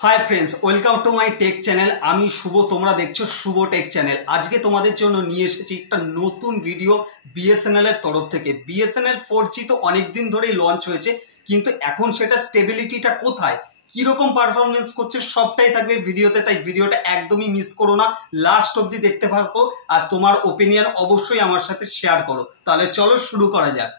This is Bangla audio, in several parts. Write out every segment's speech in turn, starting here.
Hi friends welcome to my tech channel. आमी शुभ, तोमरा देखছো शुभ टेक चैनल। आज के तुम्हारे জন্য নিয়ে এসেছি একটা নতুন ভিডিও বিএসএনএল এর তরফ থেকে। বিএসএনএল 4G তো অনেক দিন ধরেই লঞ্চ হয়েছে, কিন্তু এখন সেটা স্টেবিলিটিটা কোথায়, কি রকম পারফরম্যান্স করছে সবটাই থাকবে ভিডিওতে। তাই ভিডিওটা একদমই মিস করো না, লাস্ট অবধি দেখতে থাকো আর তোমার ওপিনিয়ন অবশ্যই আমার সাথে শেয়ার করো। তাহলে চলো শুরু করা যাক।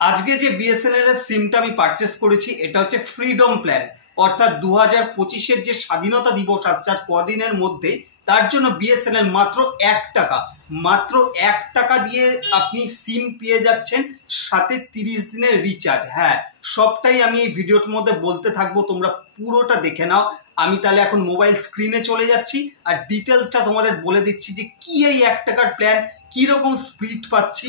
আজকে যে বিএসএনএল এর সিমটা আমি পারচেস করেছি এটা হচ্ছে ফ্রিডম প্ল্যান, অর্থাৎ 2025-এর যে স্বাধীনতা দিবস আসছে আর কদিনের মধ্যে, তার জন্য বিএসএনএল মাত্র 1 টাকা দিয়ে আপনি সিম পেয়ে যাচ্ছেন, সাথে 30 দিনের রিচার্জ। হ্যাঁ, সবটাই আমি এই ভিডিওর মধ্যে বলতে থাকবো, তোমরা পুরোটা দেখে নাও। আমি তাহলে এখন মোবাইল স্ক্রিনে চলে যাচ্ছি আর ডিটেলসটা তোমাদের বলে দিচ্ছি যে কি এই 1 টাকার প্ল্যান, কীরকম স্পিড পাচ্ছি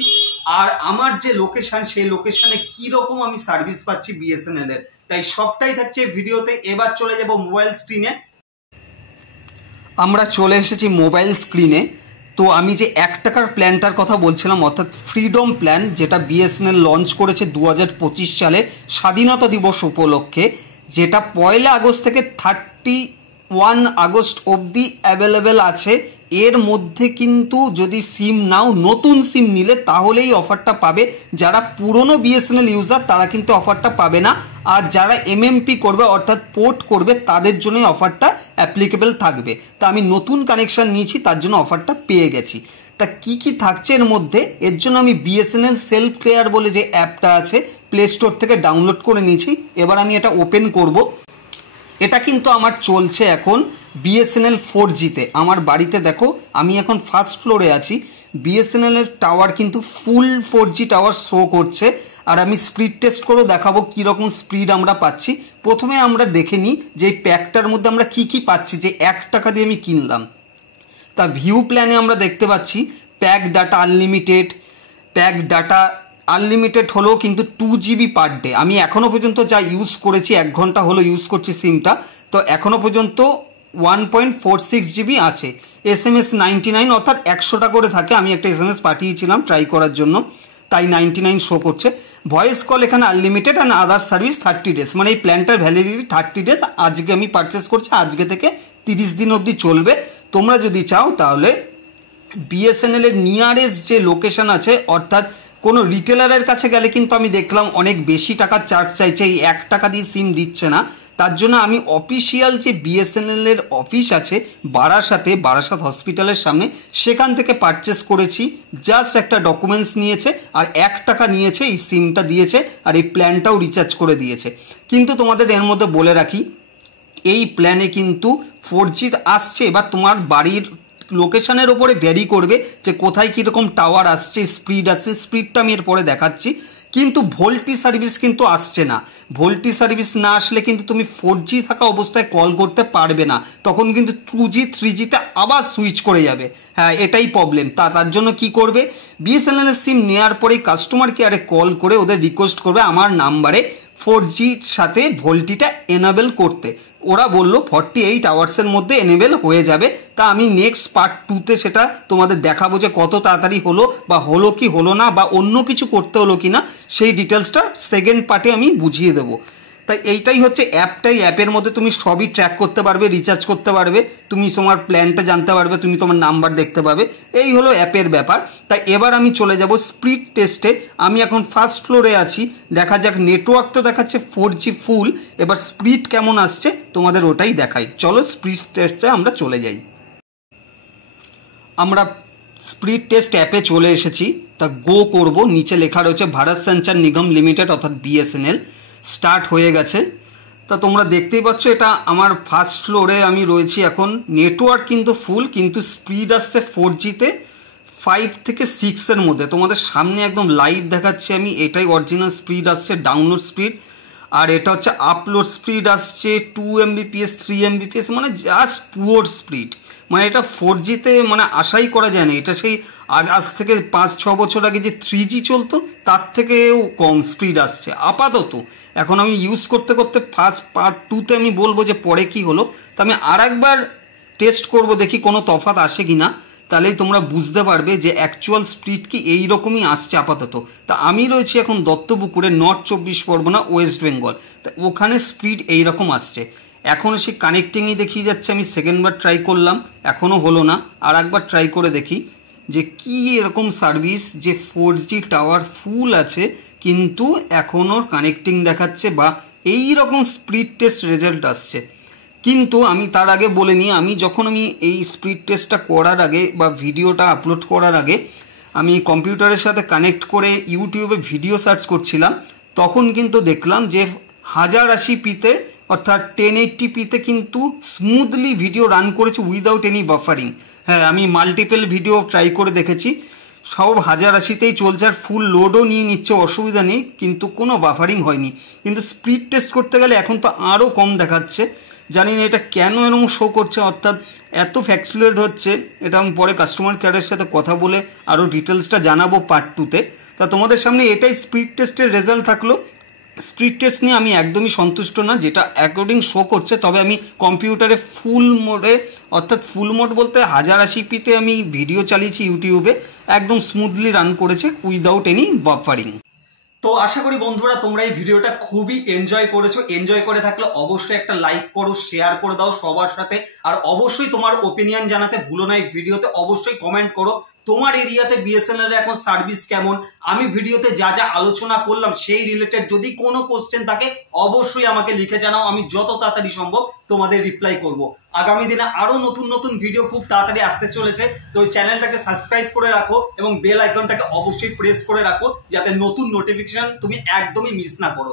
আর আমার যে লোকেশান সেই লোকেশানে কীরকম আমি সার্ভিস পাচ্ছি বিএসএনএল এর। তাই সবটাই থাকছে ভিডিওতে। এবার চলে যাব মোবাইল স্ক্রিনে। আমরা চলে এসেছি মোবাইল স্ক্রিনে। তো আমি যে 1 টাকার প্ল্যানটার কথা বলছিলাম, অর্থাৎ ফ্রিডম প্ল্যান, যেটা বিএসএনএল লঞ্চ করেছে 2025 সালে স্বাধীনতা দিবস উপলক্ষে, যেটা 1 আগস্ট থেকে 31 আগস্ট অবধি অ্যাভেলেবেল আছে। এর মধ্যে কিন্তু যদি সিম নাও, নতুন সিম নিলে তাহলেই অফারটা পাবে। যারা পুরনো বিএসএনএল ইউজার তারা কিন্তু অফারটা পাবে না, আর যারা এমএমপি করবে অর্থাৎ পোর্ট করবে তাদের জন্যই অফারটা অ্যাপ্লিকেবল থাকবে। তা আমি নতুন কানেকশান নিয়েছি, তার জন্য অফারটা পেয়ে গেছি। তা কি কি থাকছে এর মধ্যে, এর জন্য আমি বিএসএনএল সেলফ কেয়ার বলে যে অ্যাপটা আছে প্লে স্টোর থেকে ডাউনলোড করে নিয়েছি। এবার আমি এটা ওপেন করব। এটা কিন্তু আমার চলছে এখন বিএসএনএল 4Gতে। আমার বাড়িতে দেখো, আমি এখন ফার্স্ট ফ্লোরে আছি। বিএসএনএলের টাওয়ার কিন্তু ফুল 4G টাওয়ার শো করছে, আর আমি স্পিড টেস্ট করেও দেখাবো কীরকম স্পিড আমরা পাচ্ছি। প্রথমে আমরা দেখে নিই যে এই প্যাকটার মধ্যে আমরা কি কি পাচ্ছি, যে 1 টাকা দিয়ে আমি কিনলাম। তা ভিউ প্ল্যানে আমরা দেখতে পাচ্ছি pack data unlimited. Pack data unlimited হলেও কিন্তু 2GB পার ডে। আমি এখনও পর্যন্ত যা ইউজ করেছি, 1 ঘন্টা হলো ইউজ করছি সিমটা, তো এখনও পর্যন্ত 1.46GB আছে। SMS 99, অর্থাৎ 100টা করে থাকে। আমি একটা SMS পাঠিয়েছিলাম ট্রাই করার জন্য, তাই 99 শো করছে। ভয়েস কল এখানে unlimited and other service 30 days, মানে এই প্ল্যানটার ভ্যালিডিটি 30 ডেজ। আজকে আমি পারচেস করছি, আজকে থেকে 30 দিন অবধি চলবে। তোমরা যদি চাও তাহলে বিএসএনএলের নিয়ারেস্ট যে লোকেশান আছে, অর্থাৎ কোনো রিটেলারের কাছে গেলে কিন্তু আমি দেখলাম অনেক বেশি টাকা চার্জ চাইছে, এই 1 টাকা দিয়ে সিম দিচ্ছে না। তার জন্য আমি অফিসিয়াল যে বিএসএনএলের অফিস আছে বারাসাত হসপিটালের সামনে, সেখান থেকে পারচেস করেছি। জাস্ট একটা ডকুমেন্টস নিয়েছে আর 1 টাকা নিয়েছে, এই সিমটা দিয়েছে আর এই প্ল্যানটাও রিচার্জ করে দিয়েছে। কিন্তু তোমাদের এর মধ্যে বলে রাখি, এই প্ল্যানে কিন্তু 4G আসছে। এবার তোমার বাড়ির লোকেশানের ওপরে ভ্যারি করবে যে কোথায় কীরকম টাওয়ার আসছে, স্পিড আসছে। স্পিডটা আমি এরপরে দেখাচ্ছি। কিন্তু ভোল্টি সার্ভিস কিন্তু আসছে না। ভোল্টি সার্ভিস না আসলে কিন্তু তুমি 4G থাকা অবস্থায় কল করতে পারবে না, তখন কিন্তু 2G 3Gতে আবার সুইচ করে যাবে। হ্যাঁ, এটাই প্রবলেম। তার জন্য কি করবে, বিএসএনএলের সিম নেওয়ার পরেই কাস্টমার কেয়ারে কল করে ওদের রিকোয়েস্ট করবে আমার নাম্বারে 4Gর সাথে ভোল্টিটা এনেবেল করতে। ওরা বললো 48 আওয়ার্সের মধ্যে এনেবেল হয়ে যাবে। তা আমি নেক্সট পার্ট 2তে সেটা তোমাদের দেখাবো যে কত তাড়াতাড়ি হলো, বা হলো কি হলো না, বা অন্য কিছু করতে হলো কি না, সেই ডিটেলসটা সেকেন্ড পার্টে আমি বুঝিয়ে দেবো। তাই এইটাই হচ্ছে অ্যাপটাই। অ্যাপের মধ্যে তুমি সবই ট্র্যাক করতে পারবে, রিচার্জ করতে পারবে, তুমি তোমার প্ল্যানটা জানতে পারবে, তুমি তোমার নাম্বার দেখতে পাবে। এই হলো অ্যাপের ব্যাপার। তাই এবার আমি চলে যাব স্পিড টেস্টে। আমি এখন ফার্স্ট ফ্লোরে আছি, দেখা যাক। নেটওয়ার্ক তো দেখাচ্ছে 4G ফুল, এবার স্পিড কেমন আসছে তোমাদের ওটাই দেখাই। চলো স্পিড টেস্টে আমরা চলে যাই। আমরা স্পিড টেস্ট অ্যাপে চলে এসেছি। তা গো করব। নিচে লেখা রয়েছে ভারত সঞ্চার নিগম লিমিটেড, অর্থাৎ বিএসএনএল। স্টার্ট হয়ে গেছে। তা তোমরা দেখতেই পাচ্ছ এটা আমার ফার্স্ট ফ্লোরে আমি রয়েছি এখন। নেটওয়ার্ক কিন্তু ফুল, কিন্তু স্পিড আসছে 4Gতে 5 থেকে 6-এর মধ্যে। তোমাদের সামনে একদম লাইভ দেখাচ্ছি আমি, এটাই অরিজিনাল স্পিড আসছে, ডাউনলোড স্পিড। আর এটা হচ্ছে আপলোড স্পিড আসছে 2 Mbps 3 Mbps, মানে জাস্ট পুওর স্পিড। মানে এটা 4Gতে মানে আশাই করা যায় না। এটা সেই আজ থেকে 5-6 বছর আগে যে 3G চলতো তার থেকেও কম স্পিড আসছে আপাতত। এখন আমি ইউজ করতে করতে ফার্স্ট পার্ট 2তে আমি বলবো যে পরে কি হলো। তো আমি আরেকবার টেস্ট করব, দেখি কোনো তফাৎ আসে কি না। তাহলেই তোমরা বুঝতে পারবে যে অ্যাকচুয়াল স্পিড কি এই রকমই আসছে আপাতত। তা আমি রয়েছি এখন দত্তপুকুরে, নর্থ 24 পরগনা, ওয়েস্ট বেঙ্গল। তা ওখানে স্পিড এই রকম আসছে। এখনও সে কানেক্টিংই দেখিয়ে যাচ্ছে। আমি সেকেন্ডবার ট্রাই করলাম, এখনও হলো না। আর একবার ট্রাই করে দেখি যে কি এরকম সার্ভিস যে 4G টাওয়ার ফুল আছে কিন্তু এখনও কানেক্টিং দেখাচ্ছে বা এই রকম স্পিড টেস্ট রেজাল্ট আসছে। কিন্তু আমি তার আগে বলে নিই, আমি এই স্পিড টেস্টটা করার আগে বা ভিডিওটা আপলোড করার আগে আমি কম্পিউটারের সাথে কানেক্ট করে ইউটিউবে ভিডিও সার্চ করছিলাম, তখন কিন্তু দেখলাম যে 1080pতে অর্থাৎ 1080pতে কিন্তু স্মুথলি ভিডিও রান করেছে উইদাউট এনি বাফারিং। হ্যাঁ, আমি মাল্টিপল ভিডিও ট্রাই করে দেখেছি, সব 1080তেই চলছে আর ফুল লোডও নিয়ে নিচ্ছে, অসুবিধা নেই, কিন্তু কোনো বাফারিং হয়নি। কিন্তু স্পিড টেস্ট করতে গেলে এখন তো আরও কম দেখাচ্ছে। জানি না এটা কেন এরকম শো করছে, অর্থাৎ এত ফ্যাক্সুলেট হচ্ছে। এটা আমি পরে কাস্টমার কেয়ারের সাথে কথা বলে আরও ডিটেলসটা জানাবো পার্ট 2তে। তা তোমাদের সামনে এটাই স্পিড টেস্টের রেজাল্ট থাকলো। স্পিড টেস্ট নিয়ে আমি একদমই সন্তুষ্ট না, যেটা অ্যাকর্ডিং শো করছে। তবে আমি কম্পিউটারে ফুল মোডে, অর্থাৎ ফুল মোড বলতে 1080pতে আমি ভিডিও চালিয়েছি ইউটিউবে, একদম স্মুথলি রান করেছে উইদাউট এনি বাফারিং। তো আশা করি বন্ধুরা তোমরা এই ভিডিওটা খুবই এনজয় করেছো। এনজয় করে থাকলে অবশ্যই একটা লাইক করো, শেয়ার করে দাও সবার সাথে। আর অবশ্যই তোমার ওপিনিয়ন জানাতে ভুলো না। এই ভিডিওতে অবশ্যই কমেন্ট করো তোমার এরিয়াতে বিএসএনএল এর এখন সার্ভিস কেমন। আমি ভিডিওতে যা যা আলোচনা করলাম সেই রিলেটেড যদি কোনো কোশ্চেন থাকে অবশ্যই আমাকে লিখে জানাও, আমি যত তাড়াতাড়ি সম্ভব তোমাদের রিপ্লাই করব। আগামী দিনে আরো নতুন নতুন ভিডিও খুব তাড়াতাড়ি আসতে চলেছে। তো এই চ্যানেলটাকে সাবস্ক্রাইব করে রাখো এবং বেল আইকনটাকে অবশ্যই প্রেস করে রাখো যাতে নতুন নোটিফিকেশন তুমি একদমই মিস না করো।